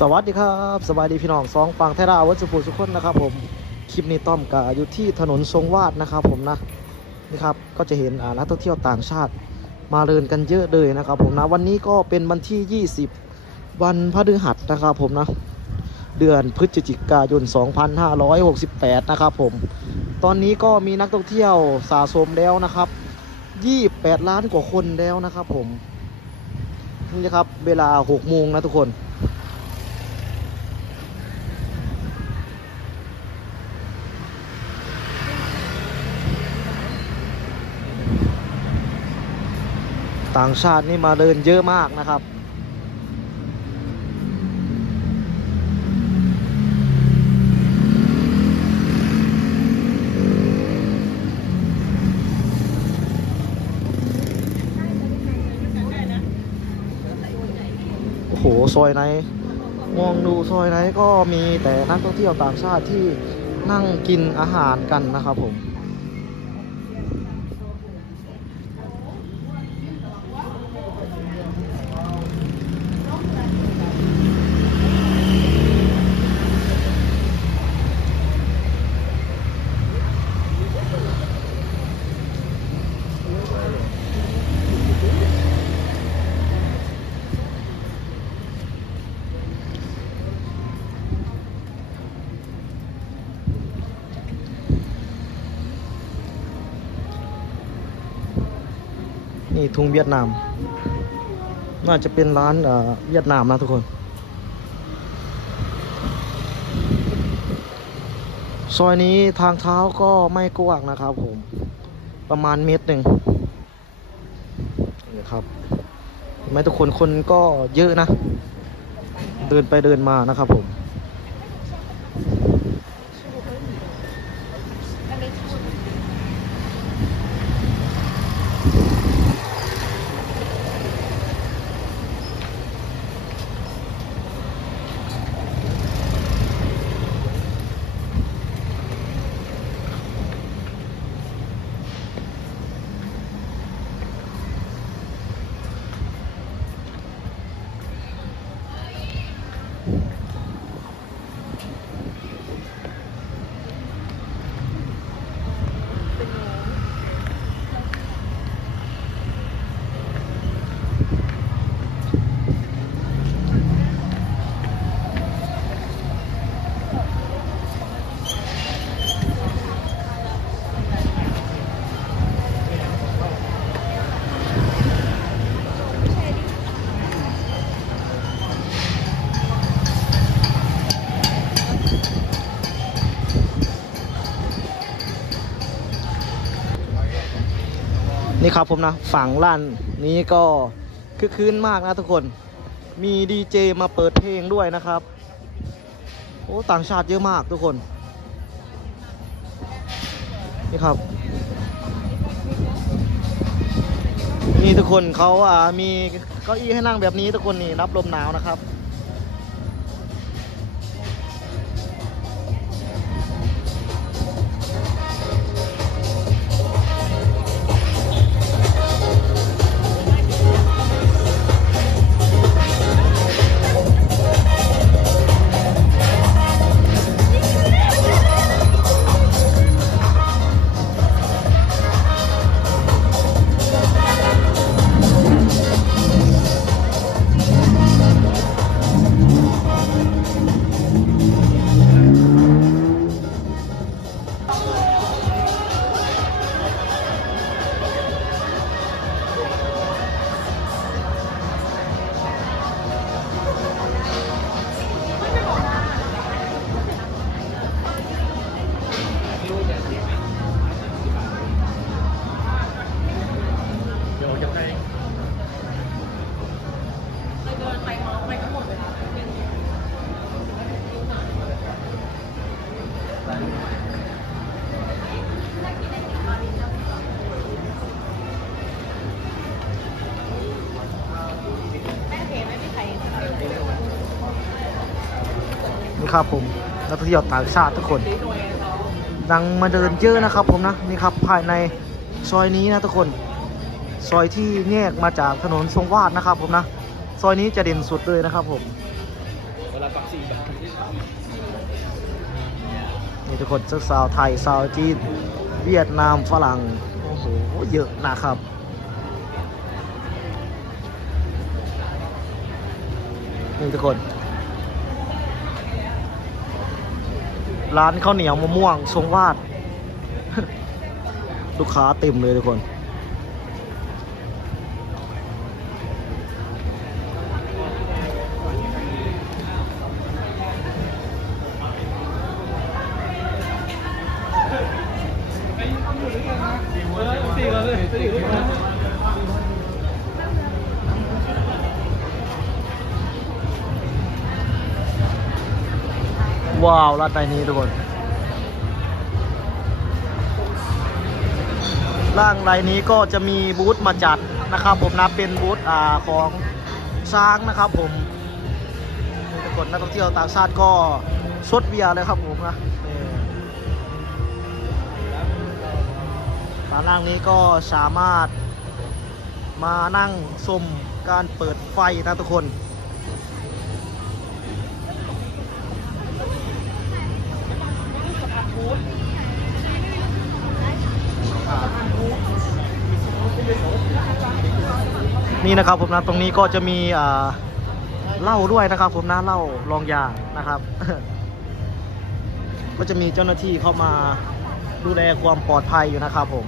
สวัสดีครับสวัสดีพี่น้องสองฝั่งไทยราวัดสุภูสุขคนนะครับ ผมคลิปนี้ต้อมกะอยู่ที่ถนนทรงวาดนะครับ ผมนะนี่ครับก็จะเห็นนักท่องเที่ยวต่างชาติมาเดินกันเยอะเลยนะครับ ผมนะวันนี้ก็เป็นวันที่ 20 วันพฤหัสนะครับ ผมนะเดือนพฤศจิกายน 2568 นะครับ ผม ตอนนี้ก็มีนักท่องเที่ยวสะสมแล้วนะครับ 28 ล้านกว่าคนแล้วนะครับ ผมนี่นะครับเวลา 6 โมงนะทุกคน ต่างชาตินี่มาเดินเยอะมากนะครับ โอ้โห ซอยไหน มองดูซอยไหนก็มีแต่นักท่องเที่ยวต่างชาติที่นั่งกินอาหารกันนะครับผม นี่ทุงเวียดนาม น่าจะเป็นร้านเอ่อเวียดนามนะทุกคน ซอยนี้ทางเท้าก็ไม่กว้างนะครับผม ประมาณเมตรหนึ่งนี่ครับเห็นไหมทุกคนคนก็เยอะนะ เดินไปเดินมานะครับผม ครับผมนะฝั่งร้านนี้ก็คือคืนมากนะทุกคน มีดีเจมาเปิดเพลงด้วยนะครับ โอ้ต่างชาติเยอะมากทุกคน นี่ครับ นี่ทุกคนเขาอ่ามีเก้าอี้ให้นั่งแบบนี้ทุกคนนี่รับลมหนาวนะครับ ครับผมนักท่องเที่ยวต่างชาติทุกคนดังมาเดินเยอะนะครับผมนะนี่ครับภายในซอยนี้นะทุกคน ซอยที่แยกมาจากถนนทรงวาดนะครับผมนะ ซอยนี้จะเด่นสุดเลยนะครับผมนี่ทุกคนสาวไทยสาวจีนเวียดนามฝรั่งโอ้โหเยอะนะครับนี่ทุกคน ร้านข้าวเหนียวมะม่วงทรงวาด ลูกค้าเต็มเลยทุกคน ว้าวร้านในนี้ทุกคนร่างรายนี้ก็จะมีบูธมาจัดนะครับผมนะเป็นบูธอ่าของช้างนะครับผมทุกคนนักท่องเที่ยวต่างชาติก็ชดเบียร์เลยครับผมนะร้านนั่งนี้ก็สามารถมานั่งชมการเปิดไฟนะทุกคน นี่นะครับผมนะตรงนี้ก็จะมีอ่าเหล้าด้วยนะครับ ผมนะเหล้าลองยานะครับ ก็จะมีเจ้าหน้าที่เข้ามาดูแลความปลอดภัยอยู่นะครับผม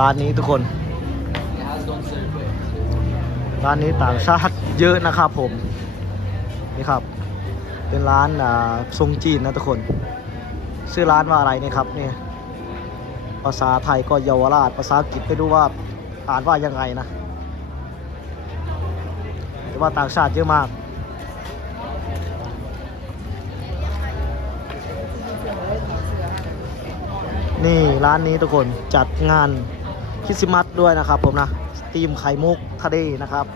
ร้านนี้ทุกคน ร้านนี้ต่างชาติเยอะนะครับผม นี่ครับ เป็นร้านอ่าทรงจีนนะทุกคน ชื่อร้านว่าอะไรเนี่ยครับเนี่ยภาษาไทยก็เยาวราช ภาษาอังกฤษไม่รู้ว่าอ่านว่ายังไงนะ แต่ว่าต่างชาติเยอะมาก นี่ร้านนี้ทุกคนจัดงานคริสต์มาสด้วยนะครับผมนะสตรีมไข่มุกทะเลนะครับ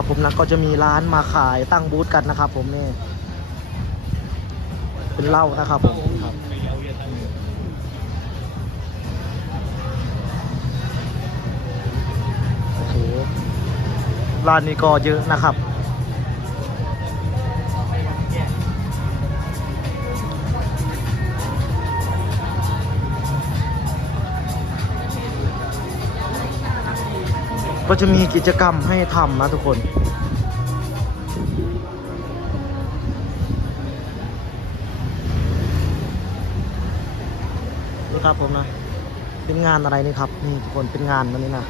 ครับ ผมนะก็จะมีร้านมาขายตั้งบูธกันนะครับ ผมนี่เป็นเหล้านะครับผมครับโอ้โหร้านนี้ก็เยอะนะครับ ก็จะมีกิจกรรมให้ทำนะทุกคน นี่ครับผมนะ เป็นงานอะไรนี่ครับ นี่ทุกคนเป็นงานวันนี้นะ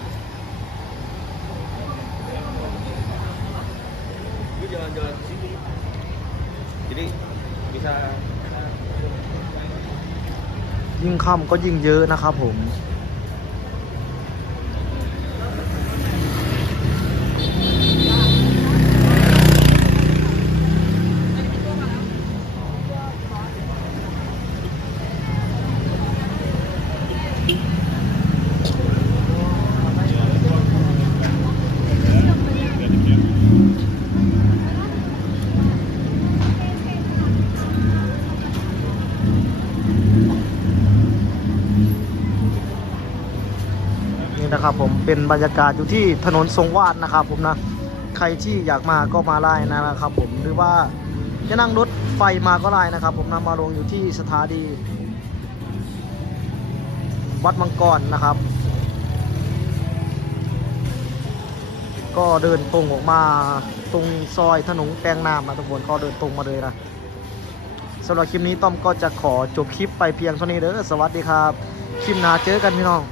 ยิ่งค่ำก็ยิ่งเยอะนะครับผม เป็นบรรยากาศอยู่ที่ถนนทรงวาดนะครับ ผมนะใครที่อยากมาก็มาได้นะครับ ผมหรือว่าจะนั่งรถไฟมาก็ได้นะครับ ผมนะมาลงอยู่ที่สถานีวัดมังกรนะครับ ก็เดินตรงออกมาตรงซอยถนนแปลงน้ำนะทุกคนก็เดินตรงมาเลยนะสำหรับคลิปนี้ต้อมก็จะขอจบคลิปไปเพียงเท่านี้เด้อสวัสดีครับ คลิปหน้าเจอกันพี่น้อง